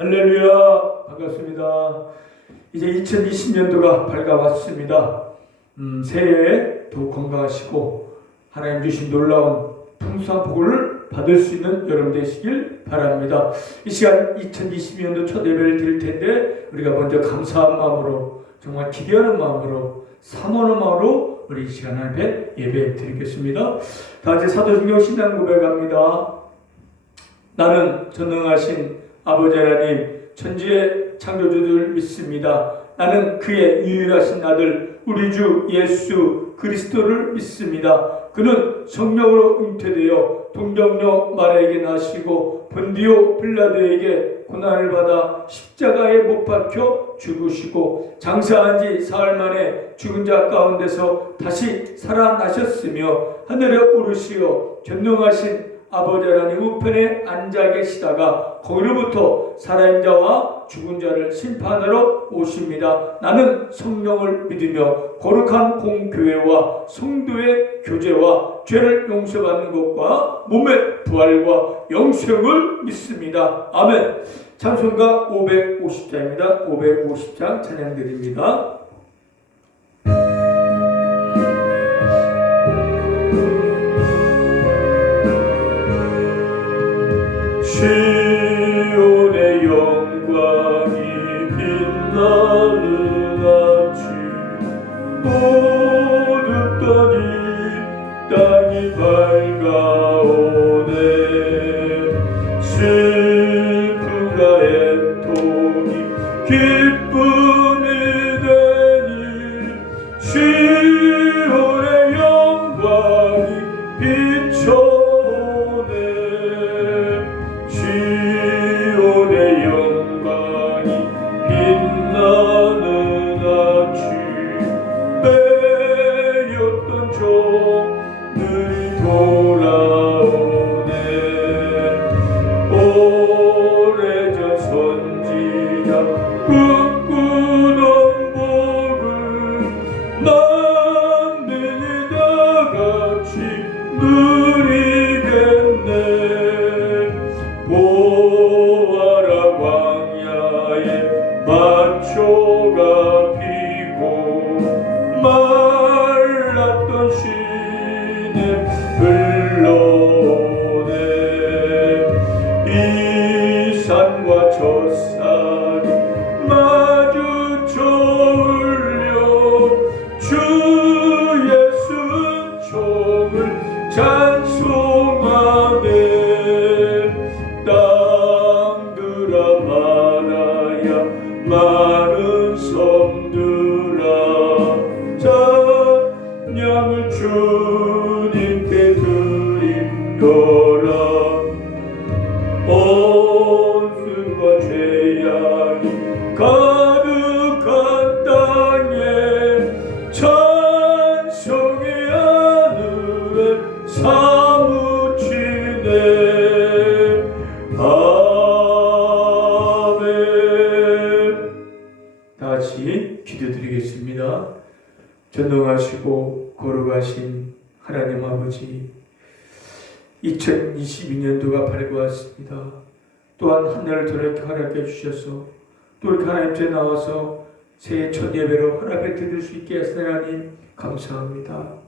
할렐루야, 반갑습니다. 이제 2020년도가 밝아왔습니다. 새해에 더욱 건강하시고 하나님 주신 놀라운 풍성한 복을 받을 수 있는 여러분 되시길 바랍니다. 이 시간 2020년도 첫 예배를 드릴 텐데 우리가 먼저 감사한 마음으로, 정말 기대하는 마음으로, 사모하는 마음으로 우리 이 시간 앞에 예배 드리겠습니다. 다 같이 사도신경 신앙 고백합니다. 나는 전능하신 아버지 하나님, 천지의 창조주를 믿습니다. 나는 그의 유일하신 아들 우리 주 예수 그리스도를 믿습니다. 그는 성령으로 잉태되어 동정녀 마리아에게 나시고 본디오 빌라도에게 고난을 받아 십자가에 못 박혀 죽으시고 장사한 지 사흘 만에 죽은 자 가운데서 다시 살아나셨으며 하늘에 오르시어 전능하신 아버지 하나님 우편에 앉아 계시다가 거기로부터 살아있는 자와 죽은 자를 심판하러 오십니다. 나는 성령을 믿으며 거룩한 공교회와 성도의 교제와 죄를 용서받는 것과 몸의 부활과 영생을 믿습니다. 아멘. 찬송가 550장입니다. 550장 찬양드립니다. 시온의 영광이 빛나는 아침, 어둡더니 땅이 밝아오네. 슬픔과 애통이 기쁨이 되니 시온의 영광이 비춰오네. 시온의 영광이 빛나는 아침, 빼였던 종들이 돌아오네. 오래전 선지자 꿈꾸던 복을 만민이 다같이 누리겠네. 보아라 광야에 만초가 피고 말랐던 시냇 흘러오네. 이 산과 저 산이 마주쳐 울려 주 예수 은총을 찬송하네. 땅들아 바다야 마른 섬들아 찬양을 주님께 드리려라. 온순과 죄악이 가득한 땅에 찬송의 하늘에 사무치네. 아멘. 다같이 기도드리겠습니다. 전능하시고 거룩하신 하나님 아버지, 2022년도가 밝아왔습니다. 또한 한 날을 더 이렇게 허락해 주셔서 또 이렇게 하나님 앞에 나와서 새해 첫 예배로 허락해 드릴 수 있게 하신 하나님 감사합니다.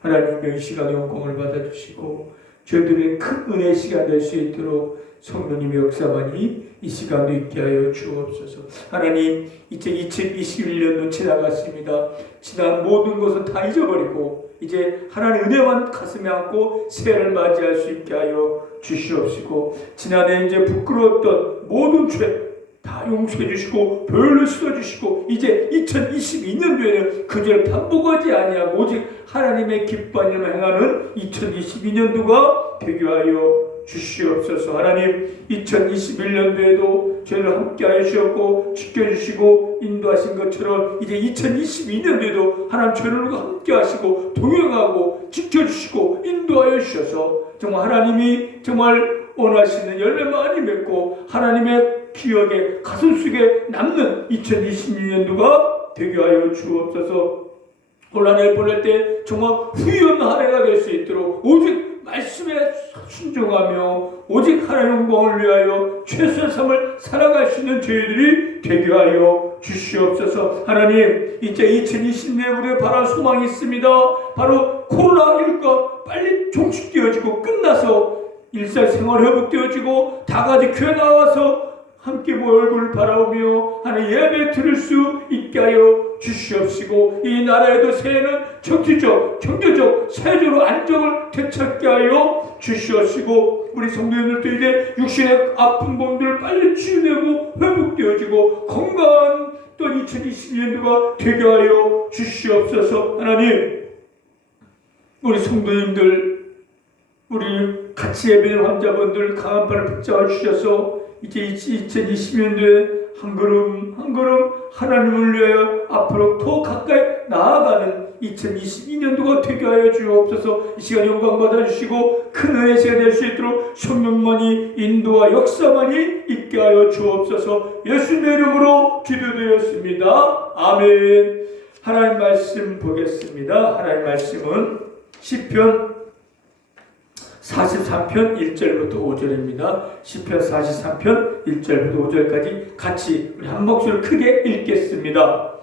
하나님의 이 시간 영광을 받아주시고 저희들의 큰 은혜의 시간 될 수 있도록 성령님의 역사만이 이 시간도 있게 하여 주옵소서. 하나님, 이제 2021년도 지나갔습니다. 지난 모든 것은 다 잊어버리고 이제 하나님의 은혜만 가슴에 안고 새해를 맞이할 수 있게 하여 주시옵시고, 지난해 이제 부끄러웠던 모든 죄 다 용서해 주시고 보혈로 씻어 주시고 이제 2022년도에는 그 죄를 반복하지 아니하고 오직 하나님의 기뻐하는 일을 행하는 2022년도가 되게 하여 주시옵소서. 하나님, 2021년도에도 죄를 함께 하시었고 지켜주시고 인도하신 것처럼 이제 2022년도에도 하나님 죄를 함께 하시고 동행하고 지켜주시고 인도하여 주셔서 정말 하나님이 정말 원하시는 열매 많이 맺고 하나님의 기억에 가슴속에 남는 2022년도가 되게 하여 주옵소서. 혼란을 보낼 때 정말 후회 없는 한 해가 될 수 있도록 오직 말씀에 순종하며 오직 하나님 영광을 위하여 최선의 삶을 살아갈 수 있는 저희들이 되게 하여 주시옵소서. 하나님, 이제 2020년에 우리의 바랄 소망이 있습니다. 바로 코로나19가 빨리 종식되어지고 끝나서 일상생활 회복되어지고 다 같이 교회 나와서 함께 모여 얼굴을 바라보며 하나님 예배 드릴 수 있게 하여 주시옵시고, 이 나라에도 새해는 정치적, 경제적, 사회적으로 안정을 되찾게 하여 주시옵시고, 우리 성도님들도 이제 육신의 아픈 몸들 빨리 치유되고 회복되어지고 건강한 또 2020년도가 되게 하여 주시옵소서. 하나님, 우리 성도님들, 우리 같이 예배드리는 환자분들 강한 팔을 붙잡아 주셔서 이제 2020년도에 한 걸음 한 걸음 하나님을 위하여 앞으로 더 가까이 나아가는 2022년도가 되게 하여 주옵소서. 이 시간 영광 받아주시고 큰 은혜의 시간 될 수 있도록 성령만이 인도와 역사만이 있게 하여 주옵소서. 예수님의 이름으로 기도드렸습니다. 아멘. 하나님 말씀 보겠습니다. 하나님 말씀은 시편 43편 1절부터 5절입니다. 시편 43편 1절부터 5절까지 같이 우리 한 목소리로 크게 읽겠습니다.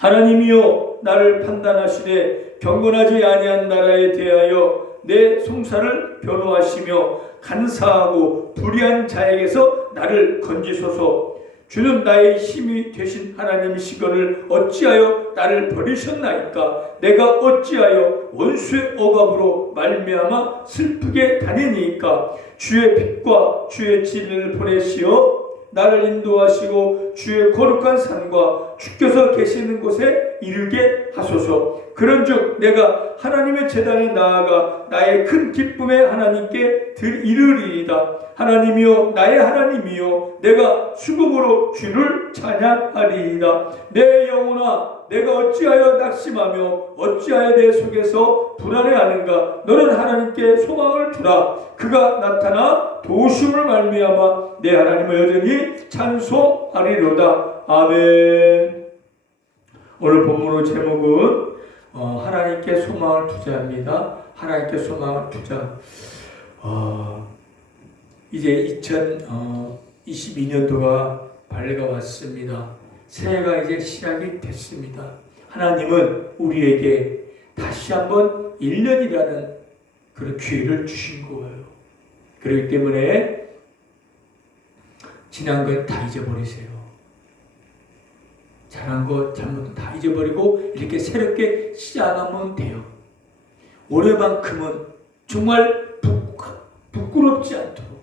하나님이여, 나를 판단하시되 경건하지 아니한 나라에 대하여 내 송사를 변호하시며 간사하고 불의한 자에게서 나를 건지소서. 주는 나의 힘이 되신 하나님이시거늘 어찌하여 나를 버리셨나이까? 내가 어찌하여 원수의 억압으로 말미암아 슬프게 다니니까? 주의 빛과 주의 진리를 보내시어 나를 인도하시고 주의 거룩한 산과 주께서 계시는 곳에 이르게 하소서. 그런즉 내가 하나님의 제단에 나아가 나의 큰 기쁨의 하나님께 이르리이다. 하나님이여, 나의 하나님이여, 내가 수금으로 주를 찬양하리이다. 내 영혼아, 내가 어찌하여 낙심하며 어찌하여 내 속에서 불안해하는가? 너는 하나님께 소망을 두라. 그가 나타나 도우심을 말미암아 내 하나님을 여전히 찬송하리로다. 아멘. 오늘 본문의 제목은 하나님께 소망을 두자입니다. 하나님께 소망을 두자. 이제 2022년도가 밝아왔습니다. 새해가 이제 시작이 됐습니다. 하나님은 우리에게 다시 한번 1년이라는 그런 기회를 주신 거예요. 그렇기 때문에 지난 건 다 잊어버리세요. 잘한 것, 잘못은 다 잊어버리고 이렇게 새롭게 시작하면 돼요. 올해만큼은 정말 부끄럽지 않도록,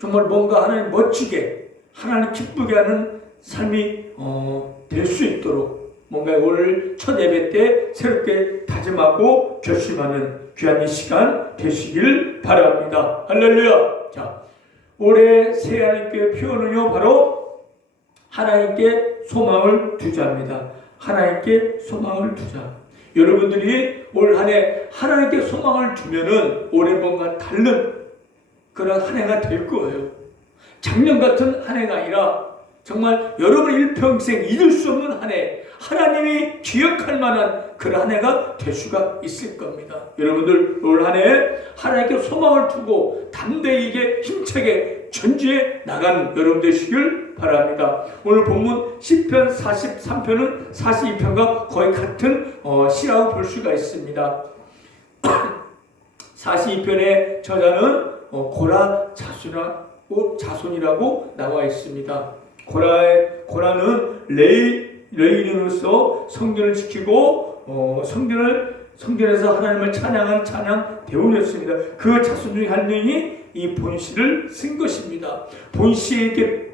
정말 뭔가 하나님 멋지게, 하나님 기쁘게 하는 삶이 될 수 있도록 뭔가 올 첫 예배 때 새롭게 다짐하고 결심하는 귀한 이 시간 되시길 바랍니다. 할렐루야. 자, 올해 새 하나님께 표현은요, 바로 하나님께 소망을 두자입니다. 하나님께 소망을 두자. 여러분들이 올 한 해 하나님께 소망을 두면은 올해 뭔가 다른 그런 한 해가 될 거예요. 작년 같은 한 해가 아니라 정말 여러분 일평생 잊을 수 없는 한 해, 하나님이 기억할 만한 그런 한 해가 될 수가 있을 겁니다. 여러분들 올 한 해 하나님께 소망을 두고 담대하게 힘차게 전지에 나가는 여러분 되시길 바랍니다. 오늘 본문 시편 43편은 42편과 거의 같은 시라고 볼 수가 있습니다. 42편의 저자는 고라 자손이라고 나와 있습니다. 고라는 레위인으로서 성전을 지키고 성전에서 하나님을 찬양한 찬양 대원이었습니다. 그 자손 중에 한 명이 이 본시를 쓴 것입니다. 본시의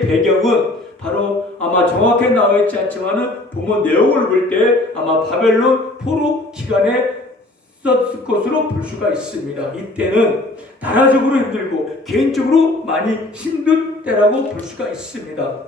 배경은 바로 아마 정확하게 나와 있지 않지만은 본문 내용을 볼 때 아마 바벨론 포로 기간에 썼을 것으로 볼 수가 있습니다. 이때는 나라적으로 힘들고 개인적으로 많이 힘든 때라고 볼 수가 있습니다.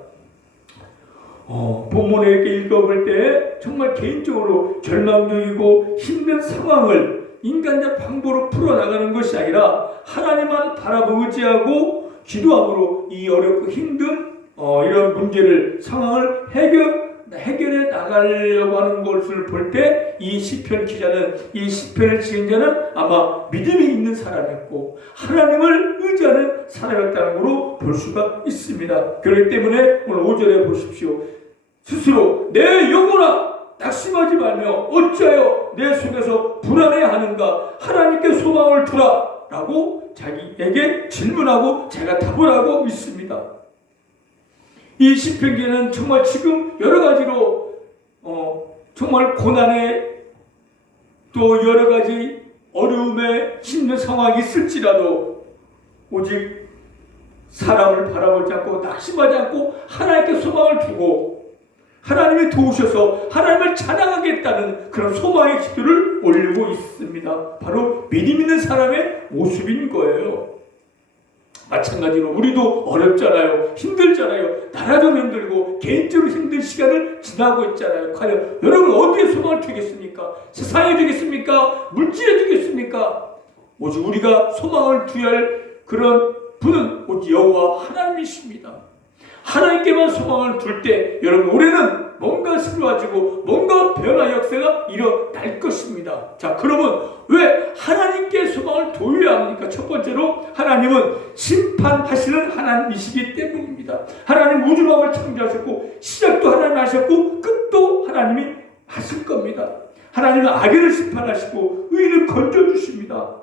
본문에 이렇게 읽어볼 때 정말 개인적으로 절망적이고 힘든 상황을 인간적 방법으로 풀어나가는 것이 아니라 하나님만 바라보고 기도함으로 이 어렵고 힘든 이런 문제를 상황을 해결 해결해 나가려고 하는 것을 볼 때 이 시편 기자는, 이 시편을 지은 자는 아마 믿음이 있는 사람이었고 하나님을 의지하는 사람이었다는 것으로 볼 수가 있습니다. 그렇기 때문에 오늘 5절에 보십시오. 스스로 내 영혼아 낙심하지 말며 어찌하여 내 속에서 불안해하는가, 하나님께 소망을 두라 라고 자기에게 질문하고 제가 답을 하고 있습니다. 이 시편기는 정말 지금 여러 가지로 정말 고난에 또 여러 가지 어려움에 힘든 상황이 있을지라도 오직 사람을 바라보지 않고 낙심하지 않고 하나님께 소망을 두고 하나님이 도우셔서 하나님을 찬양하겠다는 그런 소망의 기도를 올리고 있습니다. 바로 믿음 있는 사람의 모습인 거예요. 마찬가지로 우리도 어렵잖아요. 힘들잖아요. 나라도 힘들고 개인적으로 힘든 시간을 지나고 있잖아요. 과연 여러분 어디에 소망을 두겠습니까? 세상에 두겠습니까? 물질에 두겠습니까? 오직 우리가 소망을 두어야 할 그런 분은 오직 여호와 하나님이십니다. 하나님께만 소망을 둘 때 여러분 올해는 뭔가 새로워지고 뭔가 변화 역사가 일어날 것입니다. 자, 그러면 왜 하나님께 소망을 둬야 합니까? 첫 번째로 하나님은 심판하시는 하나님이시기 때문입니다. 하나님 우주만을 창조하셨고 시작도 하나님 하셨고 끝도 하나님이 하실 겁니다. 하나님은 악인을 심판하시고 의인을 건져주십니다.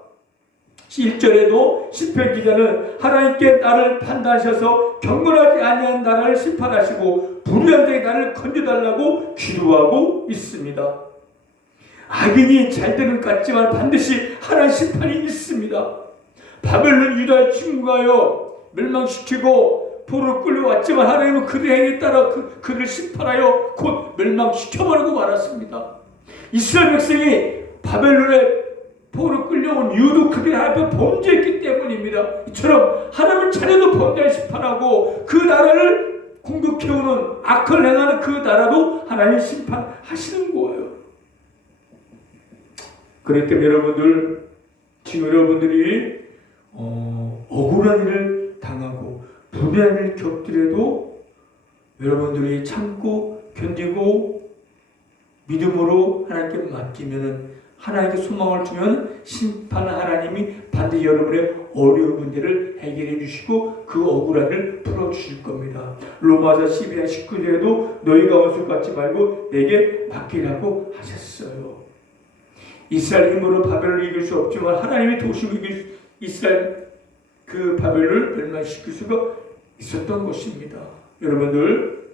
1절에도 시편 기자는 하나님께 나를 판단하셔서 경건하지 아니한 나라를 심판하시고 불의한 자의 나를 건져달라고 기도하고 있습니다. 악인이 잘 되는 것 같지만 반드시 하나님 심판이 있습니다. 바벨론 유다를 침공하여 멸망시키고 포로로 끌려왔지만 하나님은 그들의 행위에 따라 그들을 심판하여 곧 멸망시켜버리고 말았습니다. 이스라엘 백성이 바벨론에 포로로 끌려온 이유도 그들이 하나님을 범죄했기 때문입니다. 이처럼 하나님은 자녀도 범죄를 심판하고 그 나라를 공격해오는 악을 행하는 그 나라도 하나님 심판하시는 거예요. 그렇기 때문에 여러분들, 지금 여러분들이 억울한 일을 당하고 불의한 일을 겪더라도 여러분들이 참고 견디고 믿음으로 하나님께 맡기면은, 하나님께 소망을 두면 심판 하나님이 반드시 여러분의 어려운 문제를 해결해 주시고 그 억울한 일을 풀어주실 겁니다. 로마서 12장 19절에도 너희가 원수 같지 말고 내게 맡기라고 하셨어요. 이스라엘 힘으로 바벨을 이길 수 없지만 하나님이 도우시고 이스라엘 그 바벨을 멸망시킬 수가 있었던 것입니다. 여러분들,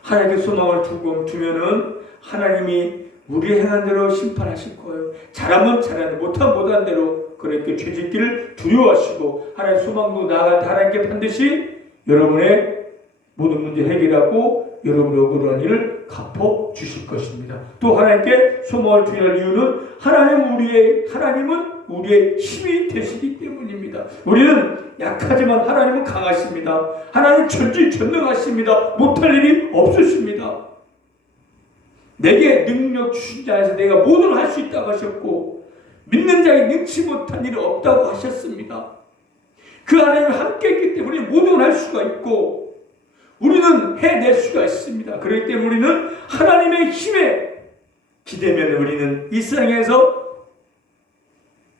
하나님께 소망을 두면은 하나님이 우리 행한 대로 심판하실 거예요. 잘하면 잘하는, 못하면 못한 대로 그렇게 죄짓기를 두려워하시고 하나님 소망도 나아갈 때 하나님께 반드시 여러분의 모든 문제 해결하고 여러분의 억울한 일을 갚아주실 것입니다. 또 하나님께 소망을 두어야 할 이유는 하나님은 우리의 힘이 되시기 때문입니다. 우리는 약하지만 하나님은 강하십니다. 하나님은 전지전능하십니다. 못할 일이 없으십니다. 내게 능력 주신 자에서 내가 모든 걸 할 수 있다고 하셨고 믿는 자에게 능치 못한 일이 없다고 하셨습니다. 그 하나님이 함께 했기 때문에 모든 걸 할 수가 있고 우리는 해낼 수가 있습니다. 그렇기 때문에 우리는 하나님의 힘에 기대면 우리는 이 세상에서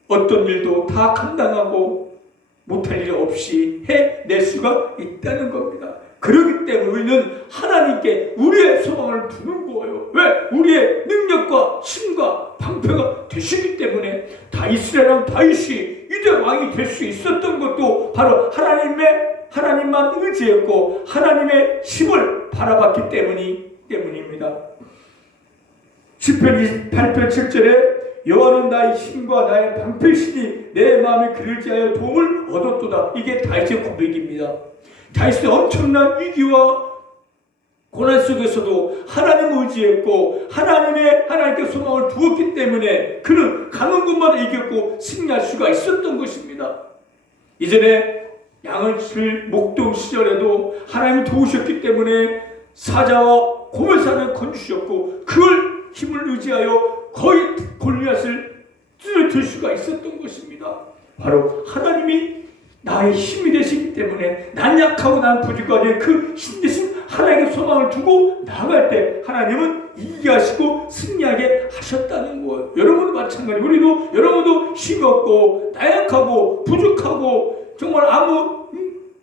어떤 일도 다 감당하고 못할 일 없이 해낼 수가 있다는 겁니다. 그렇기 때문에 우리는 하나님께 우리의 소망을 두는 거예요. 왜? 우리의 능력과 힘과 방패가 되시기 때문에 이스라엘은 다윗이 유대 왕이 될 수 있었던 것도 바로 하나님만 의지했고 하나님의 힘을 바라봤기 때문입니다. 시편 28편 7절에 여호와는 나의 힘과 나의 방패시니 내 마음에 그를 지하여 도움을 얻었도다. 이게 다윗의 고백입니다. 다윗은 엄청난 위기와 고난 속에서도 하나님을 의지했고 하나님께 소망을 두었기 때문에 그는 가는 곳마다 이겼고 승리할 수가 있었던 것입니다. 이전에 양을 칠 목동 시절에도 하나님이 도우셨기 때문에 사자와 고멜산을 건주셨고 그걸 힘을 의지하여 거의 골리앗을 뚫어줄 수가 있었던 것입니다. 바로 하나님이 나의 힘이 되시기 때문에 난 약하고 난 부족하게 그 힘 되신 하나님께 소망을 두고 나아갈 때 하나님은 이기게 하시고 승리하게 하셨다는 거예요. 여러분도 마찬가지. 우리도 여러분도 힘이 없고 나약하고 부족하고 정말 아무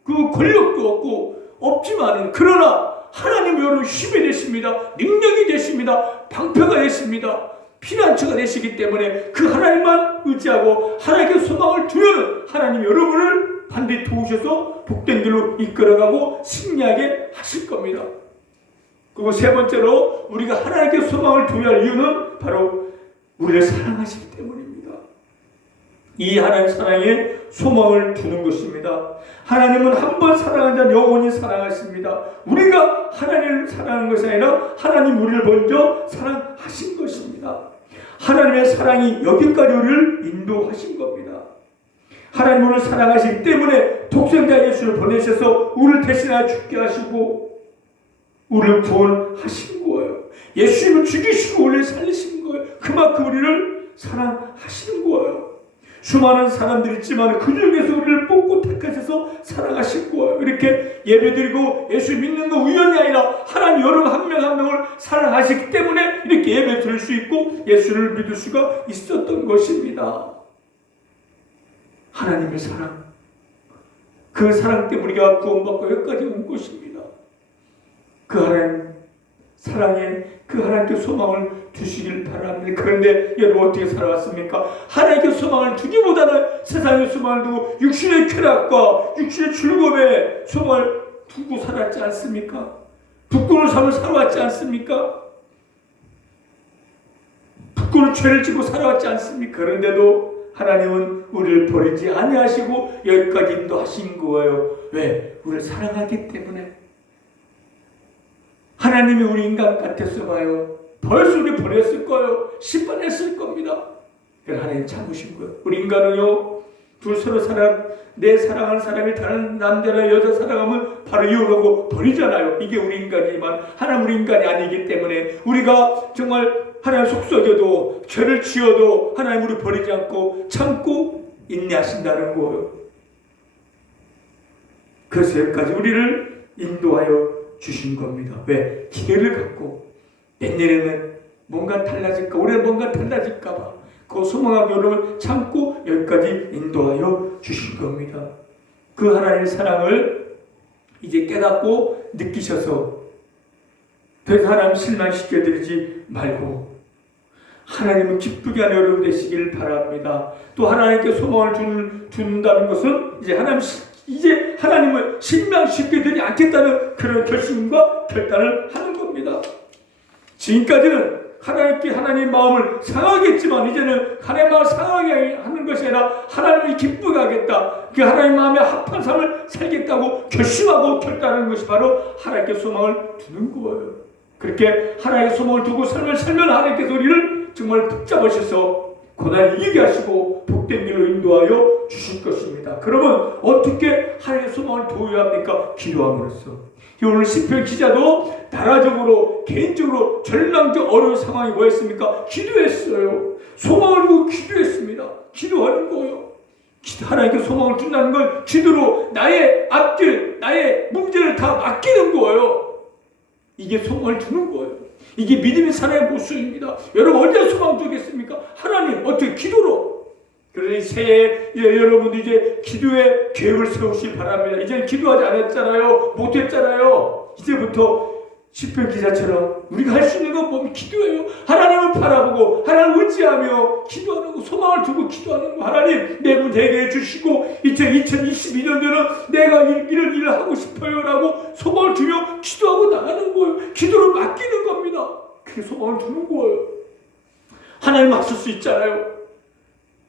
그 권력도 없고 없지만 그러나 하나님 여러분 힘이 되십니다. 능력이 되십니다. 방패가 되십니다. 피난처가 되시기 때문에 그 하나님만 의지하고 하나님께 소망을 두면 하나님 여러분을 반드시 도우셔서 복된 길로 이끌어가고 승리하게 하실 겁니다. 그리고 세 번째로 우리가 하나님께 소망을 두어야 할 이유는 바로 우리를 사랑하시기 때문입니다. 이 하나님 사랑에 소망을 두는 것입니다. 하나님은 한 번 사랑한 자는 영원히 사랑하십니다. 우리가 하나님을 사랑하는 것이 아니라 하나님 우리를 먼저 사랑하신 것입니다. 하나님의 사랑이 여기까지 우리를 인도하신 겁니다. 하나님 우리를 사랑하시기 때문에 독생자 예수를 보내셔서 우리를 대신하여 죽게 하시고 우리를 구원하신 거예요. 예수님을 죽이시고 우리를 살리신 거예요. 그만큼 우리를 사랑하시는 거예요. 수많은 사람들이 있지만 그 중에서 우리를 뽑고 택하셔서 사랑하실 거예요. 이렇게 예배드리고 예수 믿는 거 우연이 아니라 하나님 여러분 한 명 한 명을 사랑하시기 때문에 이렇게 예배 드릴 수 있고 예수를 믿을 수가 있었던 것입니다. 하나님의 사랑, 그 사랑 때문에 우리가 구원받고 여기까지 온 것입니다. 그 하나님 사랑에 그 하나님께 소망을 두시길 바랍니다. 그런데 여러분 어떻게 살아왔습니까? 하나님께 소망을 두기보다는 세상의 소망을 두고 육신의 쾌락과 육신의 즐거움에 소망을 두고 살았지 않습니까? 부끄러운 삶을 살아왔지 않습니까? 부끄러운 죄를 지고 살아왔지 않습니까? 그런데도 하나님은 우리를 버리지 아니하시고 여기까지 인도하신 거예요. 왜? 우리를 사랑하기 때문에. 하나님이 우리 인간 같았어 봐요. 벌써 우리 버렸을 거예요. 심판했을 겁니다. 그래서 하나님 참으신 거예요. 우리 인간은요, 둘 서로 내 사랑하는 사람이 다른 남자나 여자 사랑하면 바로 이혼하고 버리잖아요. 이게 우리 인간이지만 하나님 우리 인간이 아니기 때문에 우리가 정말 하나님 속썩여도 죄를 지어도 하나님 우리 버리지 않고 참고 인내하신다는 거예요. 그래서 여기까지 우리를 인도하여 주신 겁니다. 왜? 기대를 갖고 내년에는 뭔가 달라질까, 올해 뭔가 달라질까 봐 그 소망하고 여러분 참고 여기까지 인도하여 주신 겁니다. 그 하나님의 사랑을 이제 깨닫고 느끼셔서 더 이상 하나님 실망시켜드리지 말고 하나님을 기쁘게 하는 여러분 되시길 바랍니다. 또 하나님께 소망을 준다는 것은 이제 하나님을 실망시켜드리지 않겠다는 그런 결심과 결단을 하는 겁니다. 지금까지는 하나님께 하나님 마음을 상하게 했지만 이제는 하나님 마음을 상하게 하는 것이 아니라 하나님을 기쁘게 하겠다. 그 하나님 마음에 합한 삶을 살겠다고 결심하고 결단하는 것이 바로 하나님께 소망을 두는 거예요. 그렇게 하나님께 소망을 두고 삶을 살면 하나님께서 우리를 정말 붙잡으셔서 고난을 이기게 하시고 복된 길로 인도하여 주실 것입니다. 그러면 어떻게 하나님의 소망을 두어야 합니까? 기도함으로써. 오늘 시편 기자도 나라적으로 개인적으로 절망적 어려운 상황이 뭐였습니까? 기도했어요. 소망을 두고 기도했습니다. 기도하는 거예요. 하나님께 소망을 준다는 건 기도로 나의 앞길, 나의 문제를 다 맡기는 거예요. 이게 소망을 두는 거예요. 이게 믿음의 사람의 모습입니다. 여러분 언제 소망 두겠습니까? 하나님 어떻게 기도로. 그러니 새해 여러분도 이제 기도의 계획을 세우시기 바랍니다. 이제는 기도하지 않았잖아요. 못했잖아요. 이제부터 시편 기자처럼 우리가 할 수 있는 건 뭐면 기도예요. 하나님을 바라보고 하나님을 의지하며 기도하는 거, 소망을 두고 기도하는 거. 하나님 내 문 해결해 주시고 2022년도는 내가 이런 일을 하고 싶어요 라고 소망을 두며 기도하고 나가는 거예요. 기도를 맡기는 겁니다. 그게 소망을 두는 거예요. 하나님 하실 수 있잖아요.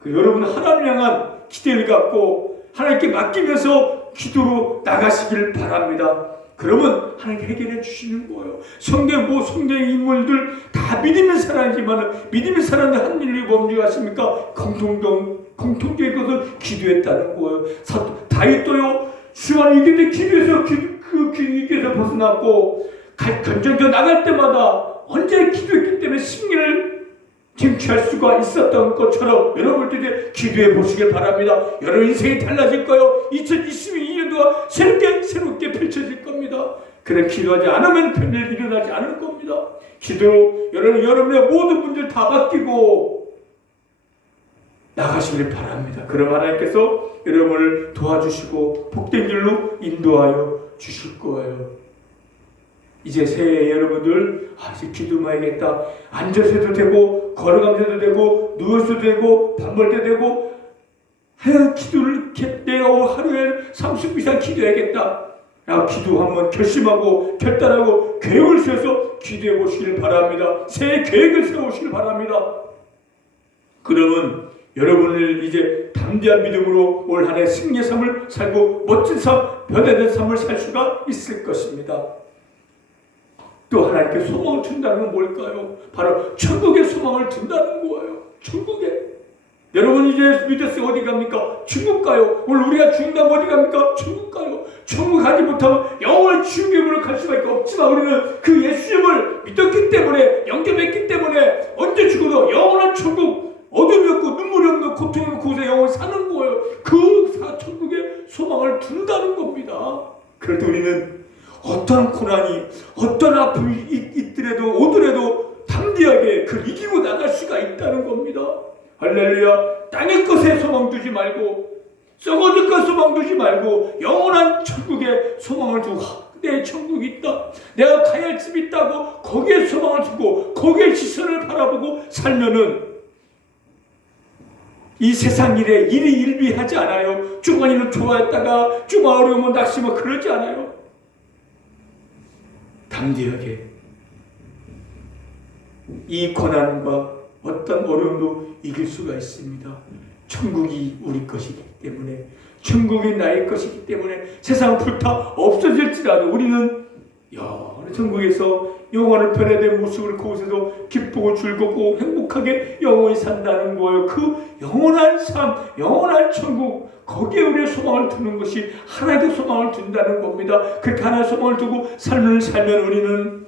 여러분 하나님 향한 기대를 갖고 하나님께 맡기면서 기도로 나가시길 바랍니다. 그러면 하나님 해결해 주시는 거예요. 성경의 인물들 다 믿음의 사람이지만 믿음의 사람들 한 일이 뭔지 아십니까? 공통적인 것은 기도했다는 거예요. 다윗도요 수많은 이기는데 기도해서 그 위기에서 벗어났고 전쟁터 나갈 때마다 언제 기도했기 때문에 승리를 쟁취할 수가 있었던 것처럼 여러분도 이제 기도해 보시길 바랍니다. 여러분 인생이 달라질 거예요. 2022년도가 새롭게 펼쳐질 겁니다. 그래 기도하지 않으면 별일 일어나지 않을 겁니다. 기도로 여러분의 모든 문제를 다 맡기고 나가시길 바랍니다. 그럼 하나님께서 여러분을 도와주시고 복된 길로 인도하여 주실 거예요. 이제 새해에 여러분들 이제 기도해야겠다. 앉아서도 되고 걸어가면서도 되고 누워서도 되고 밥 먹을 때 되고 기도를 내가 하루에 30분 이상 기도해야겠다. 기도 한번 결심하고 결단하고 계획을 세워서 기도해 보시길 바랍니다. 새해 계획을 세우시길 바랍니다. 그러면 여러분을 이제 담대한 믿음으로 올 한해 승리의 삶을 살고 멋진 삶, 변화된 삶을 살 수가 있을 것입니다. 또 하나님께 소망을 준다는 건 뭘까요? 바로 천국의 소망을 둔다는 거예요. 천국에. 여러분 이제 믿었어요. 어디 갑니까? 천국 가요. 오늘 우리가 죽는다면 어디 갑니까? 천국 가요. 천국 가지 못하면 영원한 지옥의 문을 갈 수밖에 없지만 우리는 그 예수님을 믿었기 때문에 영접했기 때문에 언제 죽어도 영원한 천국, 어둠이 없고 눈물이 없는 고통이 없는 그곳에 영원히 사는 거예요. 그 천국의 소망을 둔다는 겁니다. 그래도 우리는 어떤 고난이 어떤 아픔이 있더라도 오더라도 담대하게 그걸 이기고 나갈 수가 있다는 겁니다. 할렐루야. 땅의 것에 소망 두지 말고 썩어질 것 소망 두지 말고 영원한 천국에 소망을 두고 내 천국이 있다. 내가 가야 할 집이 있다고 거기에 소망을 두고 거기에 시선을 바라보고 살면은 이 세상 일에 일이 일비하지 않아요. 조금 일은 좋아했다가 좀 어려우면 낙심하고 그러지 않아요. 담대하게 이 고난과 어떤 어려움도 이길 수가 있습니다. 천국이 우리 것이기 때문에 천국이 나의 것이기 때문에 세상 불타 없어질지라도 우리는 영원한 천국에서 영원한 변화된 모습을 그곳에서 기쁘고 즐겁고 행복하게 영원히 산다는 거예요. 그 영원한 삶, 영원한 천국 거기에 우리의 소망을 두는 것이 하나님의 소망을 둔다는 겁니다. 그렇게 하나의 소망을 두고 삶을 살면 우리는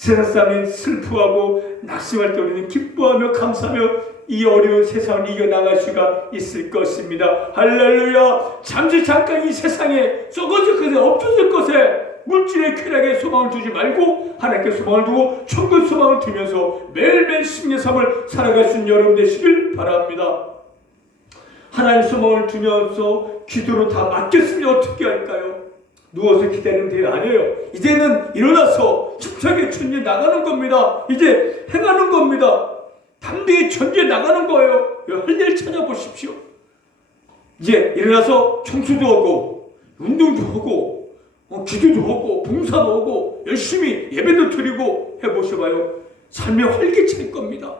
세상 사람이 슬퍼하고 낙심할 때 우리는 기뻐하며 감사하며 이 어려운 세상을 이겨나갈 수가 있을 것입니다. 할렐루야. 잠깐 이 세상에 썩어질 것에 없어질 것에 물질의 쾌락에 소망을 두지 말고 하나님께 소망을 두고 천국 소망을 두면서 매일매일 승리의 삶을 살아갈 수 있는 여러분 되시길 바랍니다. 하나님 소망을 두면서 기도로 다 맡겼으면 어떻게 할까요? 누워서 기다리면 돼요? 아니에요. 이제는 일어나서 힘차게 전쟁에 나가는 겁니다. 이제 행하는 겁니다. 담대히 전쟁에 나가는 거예요. 할 일 찾아보십시오. 이제 일어나서 청소도 하고 운동도 하고 기도도 하고 봉사도 하고 열심히 예배도 드리고 해보셔봐요. 삶이 활기찰 겁니다.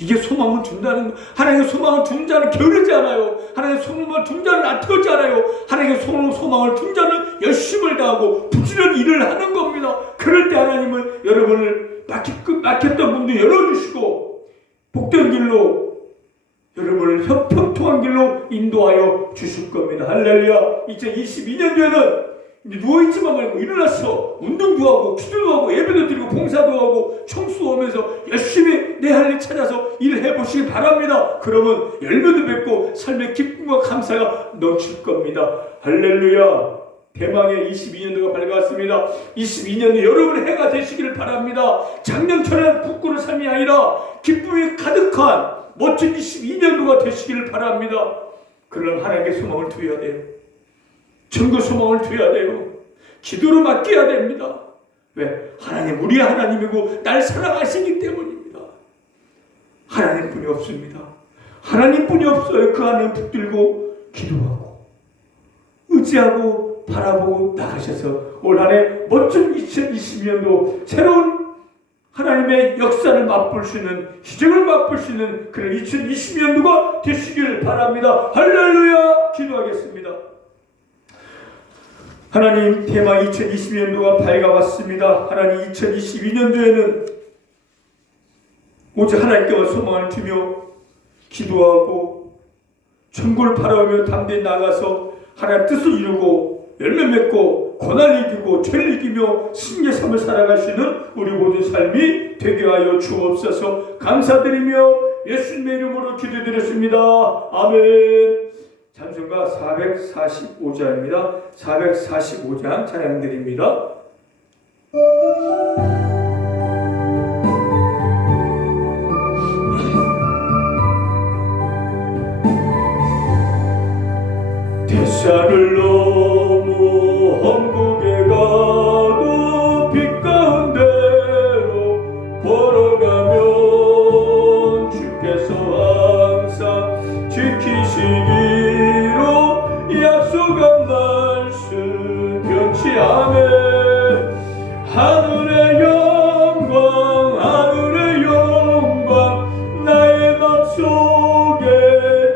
이게 소망을 준다는 거. 하나님의 소망을 둔 자는 게으르지 않아요. 하나님의 소망을 둔 자는 나태하지 않아요. 하나님의 소망을 둔 자는 열심을 다하고 부지런히 일을 하는 겁니다. 그럴 때 하나님은 여러분을 막혔던 문도 열어주시고 복된 길로 여러분을 형통한 길로 인도하여 주실 겁니다. 할렐루야. 2022년도에는 누워있지만 말고 일어나서 운동도 하고 기도도 하고 예배도 드리고 봉사도 하고 청소하면서 열심히 내 할 일 찾아서 일해보시기 바랍니다. 그러면 열매도 맺고 삶의 기쁨과 감사가 넘칠 겁니다. 할렐루야. 대망의 22년도가 밝아왔습니다. 22년도 여러분의 해가 되시기를 바랍니다. 작년처럼 부끄러운 삶이 아니라 기쁨이 가득한 멋진 22년도가 되시기를 바랍니다. 그럼 하나님께 소망을 두어야 돼요. 천국 소망을 두어야 돼요. 기도로 맡겨야 됩니다. 왜? 하나님 우리 하나님이고 날 사랑하시기 때문입니다. 하나님뿐이 없습니다. 하나님뿐이 없어요. 그 하나님 붙들고 기도하고 의지하고 바라보고 나가셔서 올 한해 멋진 2022년도 새로운 하나님의 역사를 맛볼 수 있는 기적을 맛볼 수 있는 그런 2020년도가 되시길 바랍니다. 할렐루야. 기도하겠습니다. 하나님 대마 2020년도가 밝아왔습니다. 하나님 2022년도에는 오직 하나님께만 소망을 두며 기도하고 천국을 바라보며 담대히 나가서 하나님 뜻을 이루고 열매 맺고 고난을 이기고 죄를 이기며 승리의 삶을 살아갈 수 있는 우리 모든 삶이 되게 하여 주옵소서. 감사드리며 예수님의 이름으로 기도드렸습니다. 아멘. 찬송가 400 445자입니다. 445장 찬양드립니다. 대산을 넘어 한국에 가도 빛 가운데로 걸어가면 주께서 항상 지키시기로 약속한 말씀 변치 않네. 하늘의 영광 하늘의 영광 나의 맘속에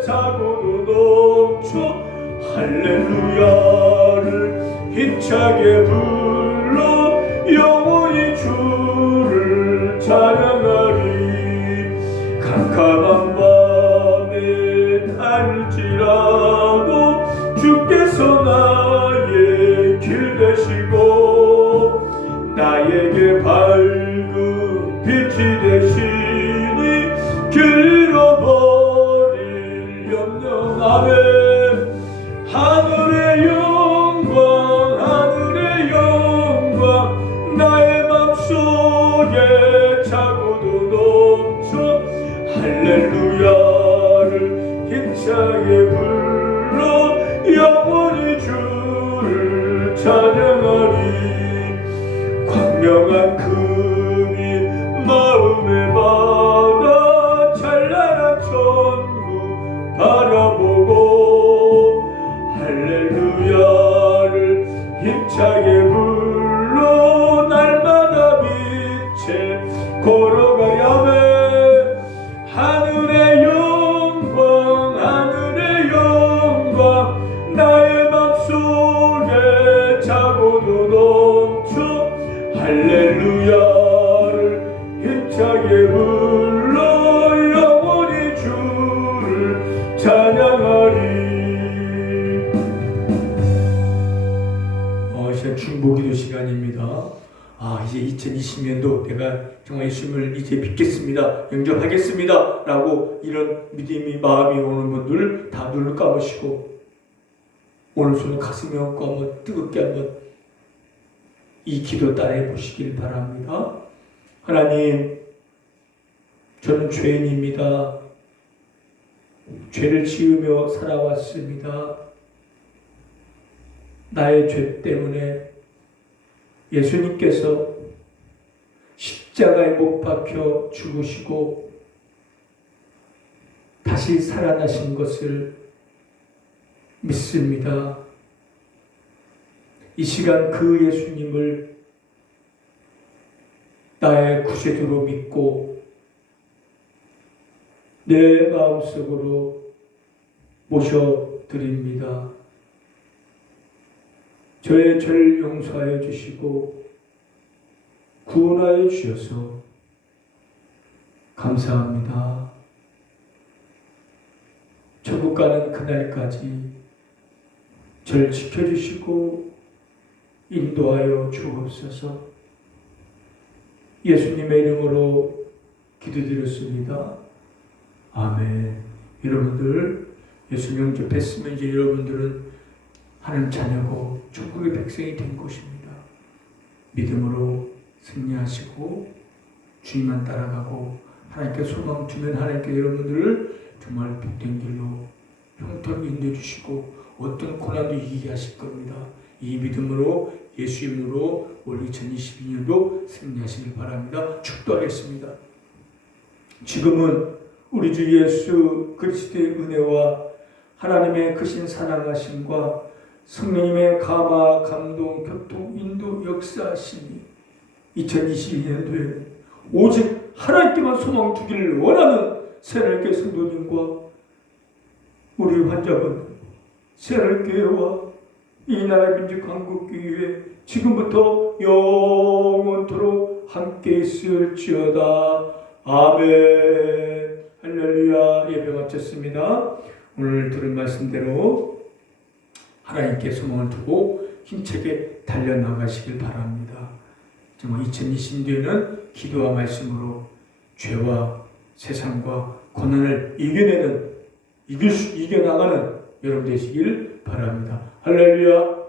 차고도 넘쳐 할렐루야를 힘차게 불러 영원히 주를 찬양하리. 캄캄한 밤에 달릴지라도 주께서 나의 길 되시고 나에게 밝은 빛이 되시니 길 잃어버릴 염려 나네. 하늘의 영광 하늘의 영광 나의 맘속에 차고도 넘쳐 할렐루야를 힘차게 불러 영원히 주를 찬양하리. 광명한 금이 마음에 받아 찬란한 천국 바라보고 할렐루야를 힘차게 불러 날마다 빛에 걸어가야매. 하늘의 영광 하늘의 영광 나의 맘속에 차고도 넘쳐 할렐루야를 힘차게 불러 영원히 주를 찬양하리. 이제 중보기도 시간입니다. 이제 2020년도 내가 정말 예수님을 이제 믿겠습니다, 영접하겠습니다 라고 이런 믿음이 마음이 오는 분들 다 눈을 감으시고 오늘 손 가슴에 얹고 한번 뜨겁게 한번 이 기도 따라해 보시길 바랍니다. 하나님, 저는 죄인입니다. 죄를 지으며 살아왔습니다. 나의 죄 때문에 예수님께서 십자가에 못 박혀 죽으시고 다시 살아나신 것을 믿습니다. 이 시간 그 예수님을 나의 구세주로 믿고 내 마음속으로 모셔드립니다. 저의 죄를 용서하여 주시고 구원하여 주셔서 감사합니다. 천국 가는 그날까지 저를 지켜주시고 인도하여 주옵소서. 예수님의 이름으로 기도드렸습니다. 아멘. 여러분들 예수 영접했으면 이제 여러분들은 하나님 자녀고 천국의 백성이 된 것입니다. 믿음으로 승리하시고 주님만 따라가고 하나님께 소망 주면 하나님께 여러분들을 정말 복된 길로 형통하게 인도해 주시고 어떤 고난도 이기게 하실 겁니다. 이 믿음으로 예수 이름으로 올 2022년도 승리하시길 바랍니다. 축도하겠습니다. 지금은 우리 주 예수 그리스도의 은혜와 하나님의 크신 사랑하심과 성령님의 감화, 감동, 교통, 인도, 역사하심이 2022년도에 오직 하나님께만 소망 두기를 원하는 새날교회 성도님과 우리 환자분, 새날교회와 이 나라 민족 한국교회 지금부터 영원토록 함께 있을지어다. 아멘. 할렐루야. 예배 마쳤습니다. 오늘 들은 말씀대로 하나님께 소망을 두고 힘차게 달려나가시길 바랍니다. 정말 2020년에는 기도와 말씀으로 죄와 세상과 고난을 이겨나가는 여러분 되시길 바랍니다. 할렐루야.